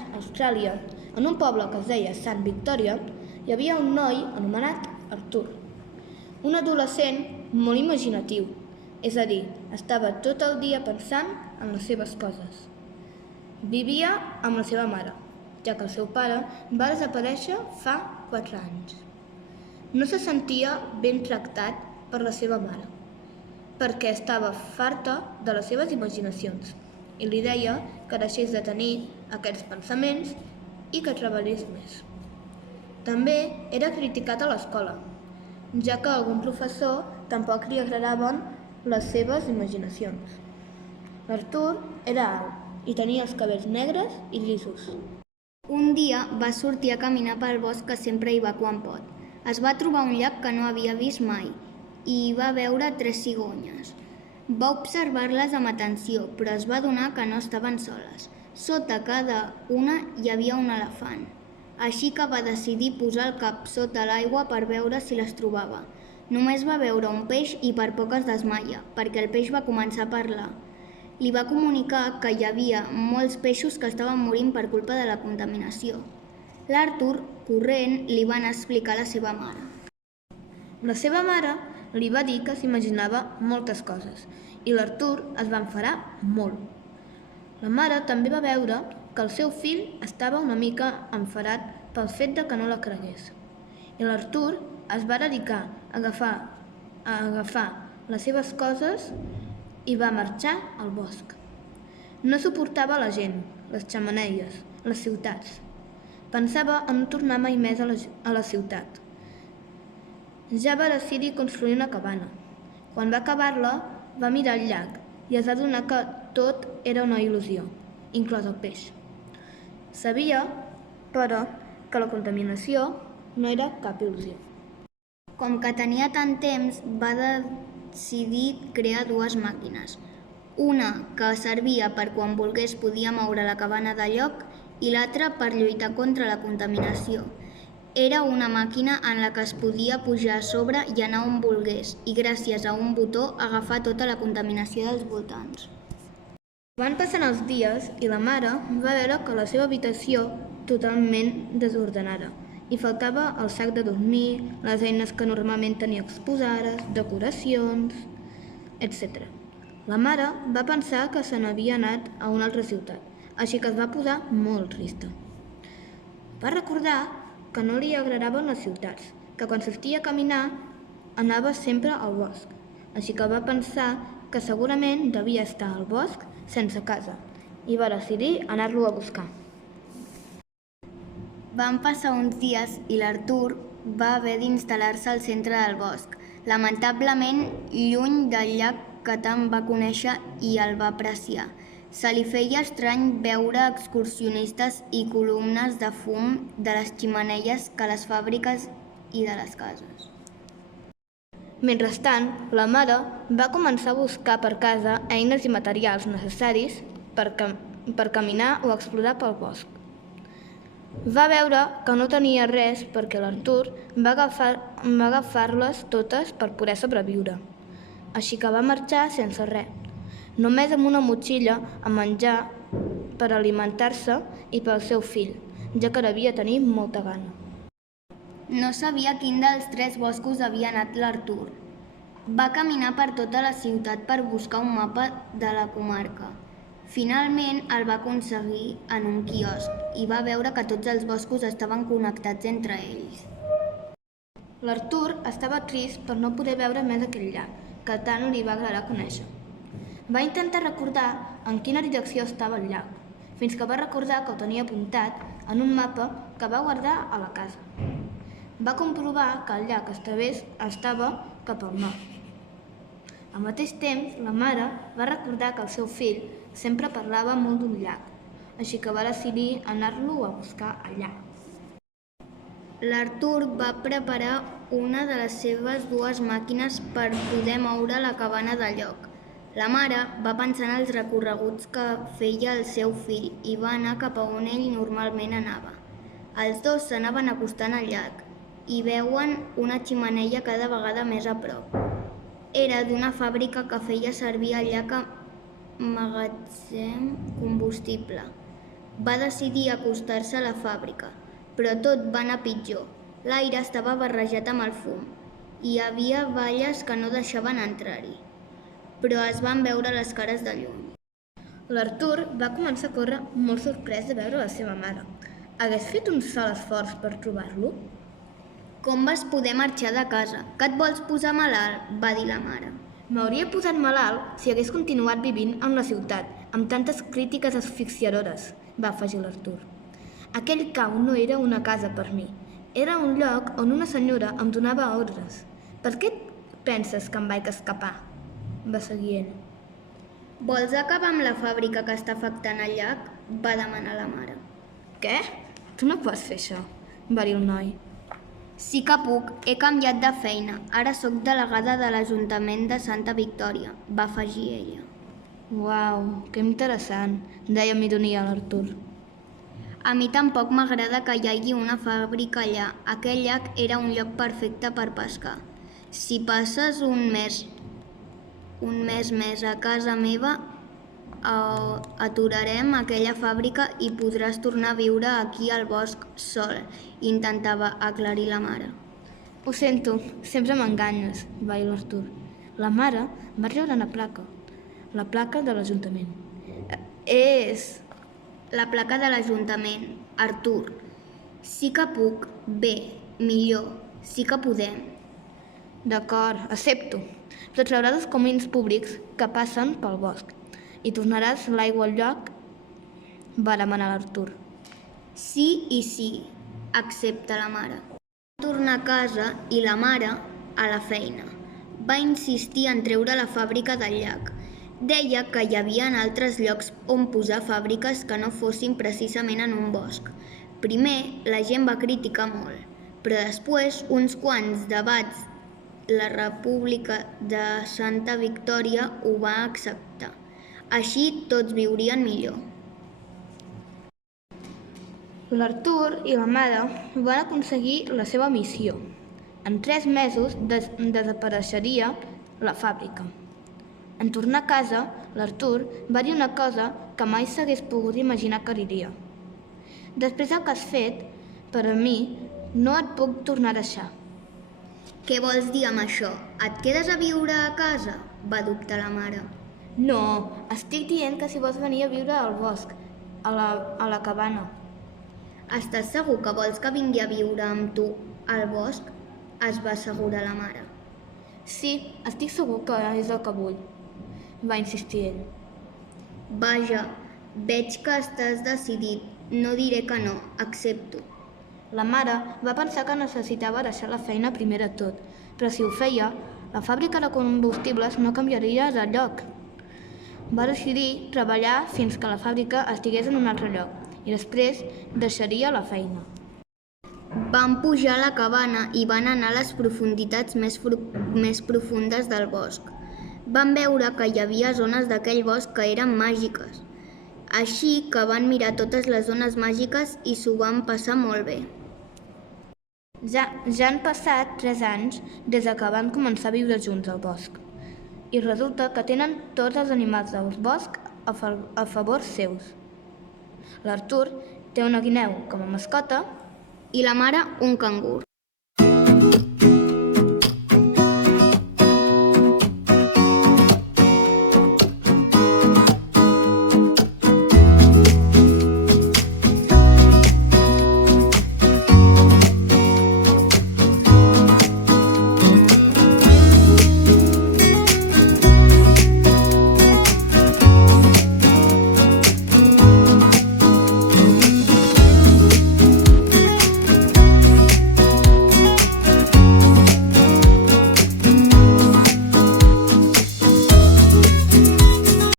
a Austràlia, en un poble que es deia Sant Victòria, hi havia un noi anomenat Artur, un adolescent molt imaginatiu, és a dir, estava tot el dia pensant en les seves coses. Vivia amb la seva mare, ja que el seu pare va desaparèixer fa 4 anys. No se sentia ben tractat per la seva mare, perquè estava farta de les seves imaginacions i li deia que deixés de tenir aquests pensaments i que treballés més. També era criticat a l'escola, ja que a algun professor tampoc li agradaven les seves imaginacions. L'Artur era alt i tenia els cabells negres i llisos. Un dia va sortir a caminar pel bosc que sempre hi va quan pot. Es va trobar un llac que no havia vist mai i hi va veure 3 cigonyes. Va observar-les amb atenció, però es va adonar que no estaven soles. Sota cada una hi havia un elefant. Així que va decidir posar el cap sota l'aigua per veure si les trobava. Només va veure un peix i per poc es desmaia, perquè el peix va començar a parlar. Li va comunicar que hi havia molts peixos que estaven morint per culpa de la contaminació. L'Artur, corrent, li va anar a explicar a la seva mare. La seva mare li va dir que s'imaginava moltes coses i l'Artur es va enfadar molt. La mare també va veure que el seu fill estava una mica enfadat pel fet de que no la cregués. I l'Artur es va dedicar a agafar les seves coses i va marxar al bosc. No suportava la gent, les xemeneies, les ciutats. Pensava en no tornar mai més a la ciutat. Ja va decidir construir una cabana. Quan va acabar-la, va mirar el llac i es va adonar que tot era una il·lusió, inclòs el peix. Sabia, però, que la contaminació no era cap il·lusió. Com que tenia tant temps, va decidir crear 2 màquines. Una que servia per quan volgués podia moure la cabana de lloc i l'altra per lluitar contra la contaminació. Era una màquina en la que es podia pujar a sobre i anar on volgués i gràcies a un botó agafar tota la contaminació dels voltants. Van passant els dies i la mare va veure que la seva habitació totalment desordenada i faltava el sac de dormir, les eines que normalment tenia exposades, decoracions, etc. La mare va pensar que se n'havia anat a una altra ciutat, així que es va posar molt trista. Va recordar que no li agradaven les ciutats, que quan sortia a caminar anava sempre al bosc, així que va pensar que segurament devia estar al bosc sense casa i va decidir anar-lo a buscar. Van passar uns dies i l'Artur va haver d'instal·lar-se al centre del bosc, lamentablement lluny del llac que tant va conèixer i el va apreciar. Se li feia estrany veure excursionistes i columnes de fum de les xemeneies que les fàbriques i de les cases. Mentrestant, la mare va començar a buscar per casa eines i materials necessaris per caminar o explorar pel bosc. Va veure que no tenia res perquè l'Artur va agafar-les totes per poder sobreviure. Així que va marxar sense res, només amb una motxilla amb menjar per alimentar-se i pel seu fill, ja que devia tenir molta gana. No sabia quin dels 3 boscos havia anat l'Artur. Va caminar per tota la ciutat per buscar un mapa de la comarca. Finalment el va aconseguir en un quiosc i va veure que tots els boscos estaven connectats entre ells. L'Artur estava trist per no poder veure més aquell llac, que tant li va agradar conèixer. Va intentar recordar en quina direcció estava el llac, fins que va recordar que ho tenia apuntat en un mapa que va guardar a la casa. Va comprovar que el llac estava cap al nord. Al mateix temps, la mare va recordar que el seu fill sempre parlava molt d'un llac, així que va decidir anar-lo a buscar allà. L'Artur va preparar una de les seves 2 màquines per poder moure la cabana de lloc. La mare va pensar en els recorreguts que feia el seu fill i va anar cap a on ell normalment anava. Els 2 s'anaven acostant al llac i veuen una xemeneia cada vegada més a prop. Era d'una fàbrica que feia servir el llac a magatzem combustible. Va decidir acostar-se a la fàbrica, però tot va anar pitjor. L'aire estava barrejat amb el fum i hi havia valles que no deixaven entrar-hi, però es van veure les cares de lluny. L'Artur va començar a córrer molt sorprès de veure la seva mare. Hagués fet un sol esforç per trobar-lo? Com vas poder marxar de casa? Que et vols posar malalt? Va dir la mare. M'hauria posat malalt si hagués continuat vivint en la ciutat, amb tantes crítiques asfixiadores, va afegir l'Artur. Aquell cau no era una casa per mi. Era un lloc on una senyora em donava ordres. Per què penses que em vaig escapar? Va seguir ell. Vols acabar amb la fàbrica que està afectant el llac? Va demanar la mare. Què? Tu no pots fer això, va dir el noi. Sí que puc, he canviat de feina. Ara sóc delegada de l'Ajuntament de Santa Victòria, va afegir ella. Uau, que interessant, deia amb ironia l'Artur. A mi tampoc m'agrada que hi hagi una fàbrica allà. Aquell llac era un lloc perfecte per pescar. Si passes un mes més a casa meva, aturarem aquella fàbrica i podràs tornar a viure aquí al bosc sol, intentava aclarir la mare. Ho sento, sempre m'enganyes, va dir l'Artur. La mare va treure una placa, la placa de l'Ajuntament. És... La placa de l'Ajuntament, Artur. Sí que puc, bé, millor, sí que podem. D'acord, accepto, però trauràs els camins públics que passen pel bosc i tornaràs l'aigua al lloc, va demanar l'Artur. Sí i sí, accepta la mare. Va tornar a casa i la mare a la feina. Va insistir en treure la fàbrica del llac. Deia que hi havia altres llocs on posar fàbriques que no fossin precisament en un bosc. Primer, la gent va criticar molt, però després, uns quants debats, la República de Santa Victòria ho va acceptar. Així tots viurien millor. L'Artur i la mare van aconseguir la seva missió. En 3 mesos desapareixeria la fàbrica. En tornar a casa, l'Artur va dir una cosa que mai s'hagués pogut imaginar que diria. Després del que has fet, per a mi, no et puc tornar a deixar. Què vols dir amb això? Et quedes a viure a casa? Va dubtar la mare. No, estic dient que si vols venir a viure al bosc, a la cabana. Estàs segur que vols que vingui a viure amb tu al bosc? Es va assegurar la mare. Sí, estic segur que és el que vull, va insistir ell. Vaja, veig que estàs decidit. No diré que no, accepto. La mare va pensar que necessitava deixar la feina primer de tot, però si ho feia, la fàbrica de combustibles no canviaria de lloc. Va decidir treballar fins que la fàbrica estigués en un altre lloc i després deixaria la feina. Van pujar a la cabana i van anar a les profunditats més profundes del bosc. Van veure que hi havia zones d'aquell bosc que eren màgiques. Així que van mirar totes les zones màgiques i s'ho van passar molt bé. Ja han passat 3 anys des que van començar a viure junts al bosc. I resulta que tenen tots els animals del bosc a favor seus. L'Artur té una guineu com a mascota I la mare un cangur.